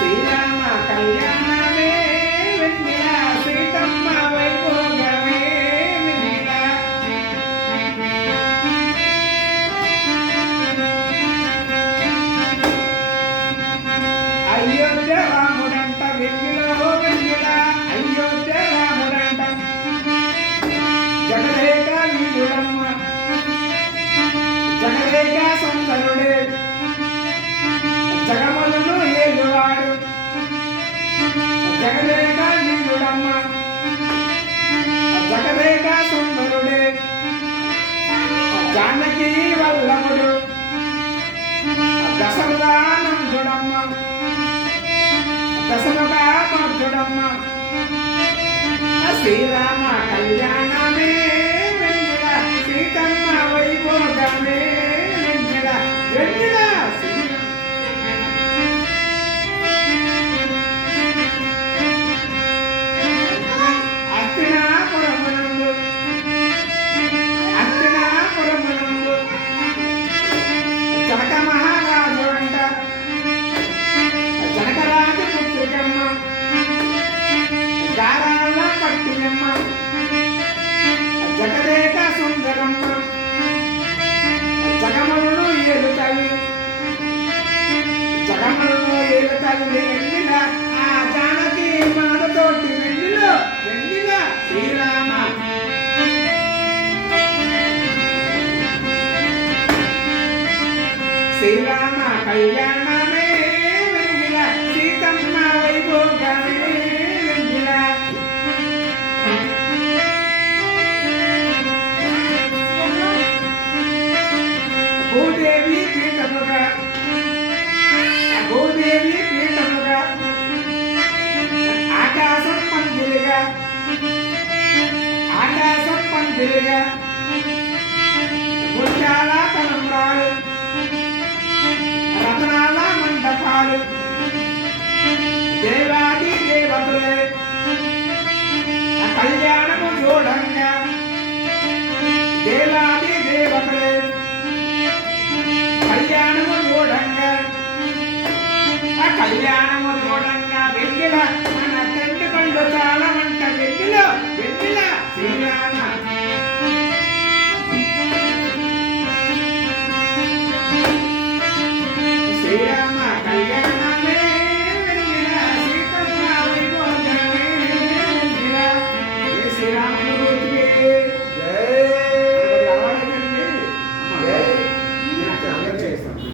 Sĩ nam. వీరుడమ్మ జగదేక సుందరుడే జానకి వల్లభుడు దశరథానందుడమ్మ దశముఖ శ్రీరామ కళ్యాణ శ్రీరామ కళ్యాణమే వెన్నెల సీతమ్మ వైభోగమే వెన్నెల భూదేవి పీఠముగా భూదేవి పీఠముగా ఆకాశం పందిరిగా ఆకాశం పందిరిగా வேலாதி தேவர்களே. கல்யாணமும் ஓடங்க. கல்யாணமும் ஓடங்க. வெண்ணில மன கண்டு கொண்டு தாளமன்